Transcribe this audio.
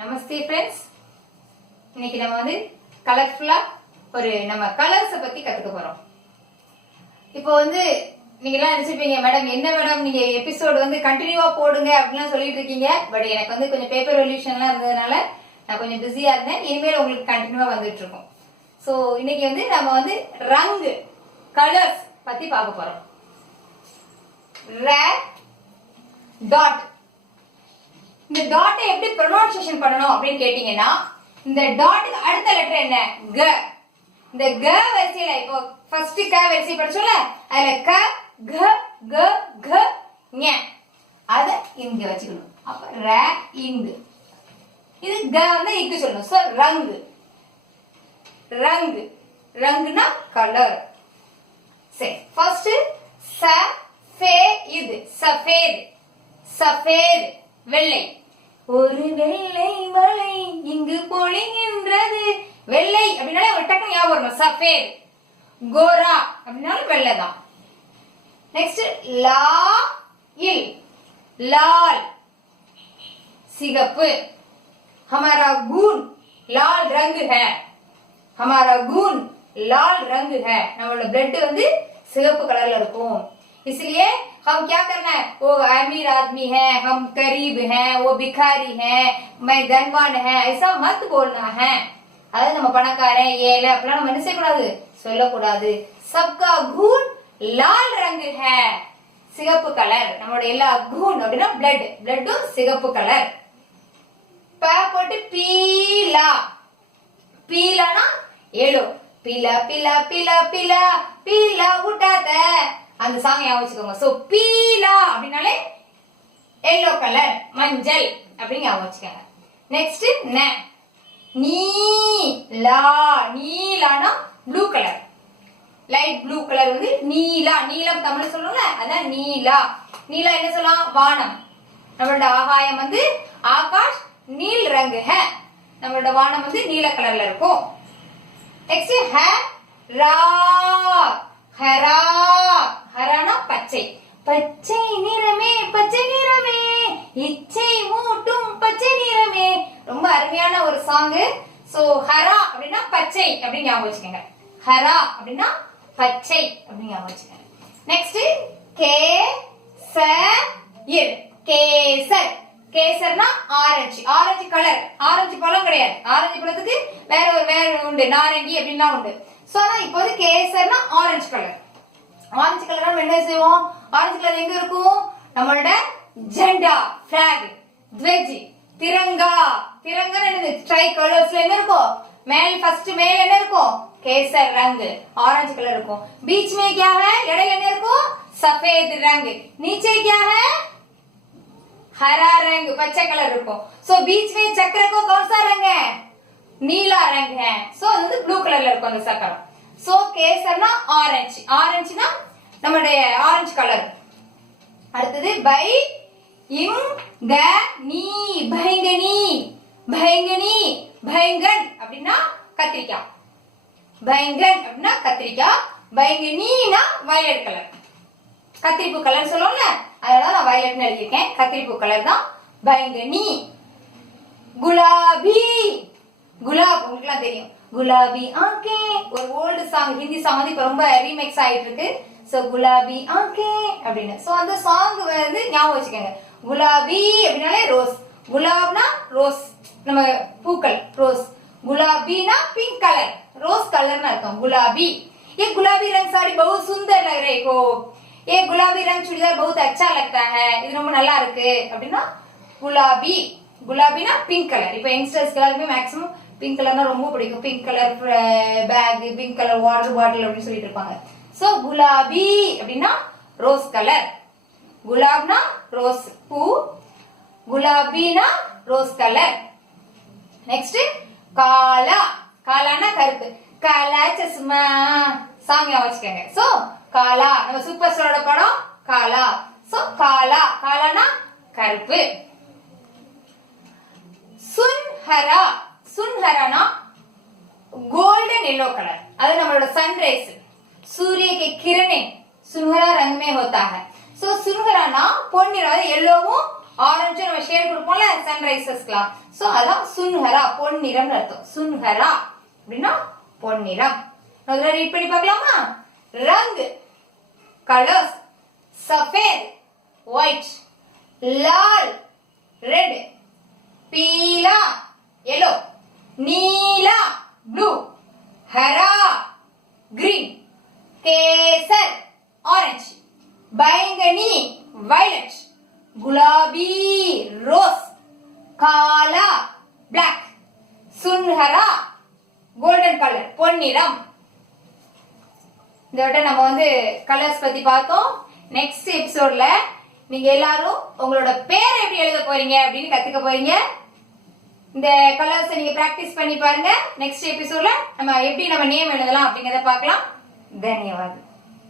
நமஸ்தே friends. இன்னைக்கு நம்ம வந்து கலர்ஃபுல்லா நம்ம கலர்ஸை பத்தி கத்துக்க போறோம். இப்போ வந்து நீங்க எல்லாம் நினைச்சிருப்பீங்க, மேடம் என்ன மேடம் நீங்க எபிசோடு வந்து கண்டினியூவா போடுங்க அப்படின்லாம் சொல்லிட்டு இருக்கீங்க. பட் எனக்கு வந்து கொஞ்சம் பேப்பர் ரெவல்யூஷன்லாம் இருந்ததுனால நான் கொஞ்சம் பிஸியா இருந்தேன். இனிமேல் உங்களுக்கு கண்டினியூவா வந்துட்டு இருக்கோம். ஸோ இன்னைக்கு வந்து நம்ம வந்து ரங்கு கலர்ஸ் பத்தி பார்க்க போறோம். டாட். இந்த டாட்டை எப்படி ப்ரொனவுன்சியேஷன் பண்ணணும் அப்படின்னு கேட்டீங்கன்னா, இந்த டாட்டுக்கு அடுத்த லெட்டர் என்ன? க. இந்த க வரிசையில இப்போ ஃபர்ஸ்ட் க வரிசை படிச்சோம்ல, அதுல க க க க ஞ அத இங்க வச்சுக்கணும். அப்ப ர இங்கு. இது க வந்து இங்க சொல்லணும். சோ ரங்கு. ரங்கு. ரங்குனா கலர். சரி, ஃபர்ஸ்ட் ச ஃபே இது சஃபேத். சஃபேத் வெள்ளை. ஒரு வெள்ளை மழை இங்கு பொழிகின்றது. வெள்ளை அப்படின்னாலே ஒரு டக்குனு ஞாபகம் வரும். சஃபேத். கோரா அப்படின்னாலும் வெள்ளை தான். நெக்ஸ்ட் லா இல் லால் சிகப்பு. हमारा खून लाल रंग है. हमारा खून लाल रंग है. நம்மளோட blood வந்து சிகப்பு கலர்ல இருக்கும். इसलिए हम क्या करना है? वो अमीर आदमी है, हम गरीब हैं, वो भिखारी है, मैं धनवान है, ऐसा मत बोलना है. அதாவது நம்ம பணக்காரன் ஏழை அப்படிலாம் நம்ம என்ன செய்யக்கூடாது, சொல்லக்கூடாது. सबका खून लाल रंग है. சிகப்பு கலர். நம்மளோட எல்லா खून அப்படின்னா blood. bloodம் சிகப்பு கலர். ப போட்டு பீலா. பீலானா எல்லோ. பீலா பீலா பீலா பீலா பீலா உட்டாத அந்த சாங் ஞாபகம் வச்சுக்கோங்க. சோ பீலா அப்படினாலே எல்லோ கலர், மஞ்சள் அப்படிங்க ஞாபகம் வச்சுக்கோங்க. நெக்ஸ்ட் ந. நீலா. நீலானா blue colour. Light blue colour வந்து நீலா. நீலம் தமிழ்ல சொல்லுவோம்ல, அதான் நீலா. நீலா என்ன சொல்லலாம்? வானம். நம்மளோட ஆகாயம் வந்து ஆகாஷ் நீல் ரங்கு है. நம்மளோட வானம் வந்து நீல கலர்ல இருக்கும். நெக்ஸ்ட் ஹ ரா. ஹரா. ஹரானா பச்சை. பச்சை நிறமே பச்சை நிறமே இச்சை மூட்டும் பச்சை நிறமே. ரொம்ப அருமையான ஒரு சாங். சோ ஹரா அப்படின்னா பச்சை அப்படின்னு ஞாபகம் வச்சுக்கோங்க. ஹரா அப்படின்னா பச்சை அப்படின்னு ஞாபகம் வச்சுக்கோங்க. நெக்ஸ்ட் கே ச இர் கேசர். கேசர்னா ஆரஞ்சு. Orange colour. ஆரஞ்சு பழம் கிடையாது. ஆரஞ்சு பழத்துக்கு வேற உண்டு, நாரங்கி அப்படின்லாம் உண்டு. சோ இப்போ வந்து கேசர்னா ஆரஞ்சு கலர். ஆரஞ்சு கலர் நம்ம என்ன செய்வோம்? ஆரஞ்சு கலர் எங்க இருக்கும்? நம்மளோட ஜெண்டா, பிளாக், த்வஜ், திரங்கா. திரங்கா என்னது? ட்ரை கலர்ஸ்ல என்ன இருக்கும்? மேல் ஃபர்ஸ்ட் மேல் என்ன இருக்கும்? கேசர் रंग ऑरेंज कलर இருக்கும். बीच में क्या है? இடையில என்ன இருக்கும்? सफेद रंग. नीचे क्या है? हरा रंग பச்சை கலர் இருக்கும். சோ बीच में चक्र को कौन सा रंग है? नीला रंग है. சோ அது வந்து ப்ளூ கலர்ல இருக்கும் அந்த சக்கரம். So கேசர்னா orange. ஆரஞ்சுனா நம்மளுடைய ஆரஞ்சு கலர். அடுத்தது பை இம் க நீ பயங்கனி. பயங்கனி பயங்கன் அப்படின்னா கத்திரிக்காய். பயங்கன் அப்படின்னா கத்திரிக்காய். பயங்கனினா வயலட் கலர். கத்திரிப்பூ கலர் சொல்லுவோம்ல, அதனால நான் வயலட்னு எழுதியிருக்கேன். கத்திரிப்பூ கலர் தான் பயங்கனி. குலாபி. குலாப் உங்களுக்குலாம் தெரியும். குலாபி ஆங்கே ஒரு ஓல்டு சாங், ஹிந்தி சாங் வந்து இப்ப ரொம்ப ரீமேக்ஸ் ஆயிட்டு இருக்கு. சோ குலாபி ஆங்கே அப்படின்னு. சோ அந்த சாங் வந்து ஞாபகம் வச்சுக்கோங்க. குலாபி அப்படின்னாலே ரோஸ். குலாப்னா ரோஸ், நம்ம பூக்கள் ரோஸ். गुलाबी ना पिंक कलर, रोज कलर ना अर्थम. गुलाबी. ये गुलाबी रंग साड़ी बहुत सुंदर लग रही हो. ये गुलाबी रंग चूड़ीदार बहुत अच्छा लगता है. இது ரொம்ப நல்லா இருக்கு அப்படினா गुलाबी. गुलाबीனா पिंक कलर. இப்போ யங்ஸ்டர்ஸ் எல்லாருமே மேக்ஸिमम पिंक கலர்னா ரொம்ப பிடிக்கும். Pink colour bag, pink colour water bottle அப்படி சொல்லிட்டு இருப்பாங்க. சோ गुलाबी அப்படினா ரோஸ் கலர். गुलाबனா ரோஸ் பூ, गुलाबीனா ரோஸ் கலர். நெக்ஸ்ட் काला. कालाना கருப்பு. काला चश्मा சாங் ஞாபகம். சோ काला நம்ம சூப்பர் ஸ்டாரோட படம் काला. சோ काला. कालाனா கருப்பு. सुनहरा. सुनहराना गोल्डन येलो कलर. அது நம்மளோட सनराइज, सूर्य के किरणें सुनहरा रंग में होता है. सो सुनहराना பொன்னிறம், येलोவும் ஆரஞ்சு நம்ம ஷேட் கொடுப்போம்ல சன்ரைசஸ்க்குலாம். சோ அதான் சுன்ஹரா பொன்னிறம் அர்த்தம். சுன்ஹரா அப்படின்னா பொன்னிறம். முதல்ல ரீட் பண்ணி பார்க்கலாமா? ரங் கலர்ஸ் சஃபேத் ஒயிட், லால் ரெட், पीला येलो, नीला ब्लू, हरा ग्रीन, केसर ऑरेंज, बैंगनी वायलेट, गुलाबी रोज, काला ब्लैक, सुनहरा गोल्डन कलर பொன்னிறம். இந்த வட்ட நம்ம வந்து கலர்ஸ் பத்தி பார்த்தோம். நெக்ஸ்ட் எபிசோட்ல நீங்க எல்லாரும் உங்களோட பேரை எப்படி எழுத போறீங்க அப்படின்னு கத்துக்க போறீங்க. இந்த கலர்ஸ் நீங்க பிராக்டிஸ் பண்ணி பாருங்க. நெக்ஸ்ட் எபிசோட்ல நம்ம எப்படி நம்ம நேம் எழுதலாம் அப்படிங்கறத பார்க்கலாம். தன்யவாதம்.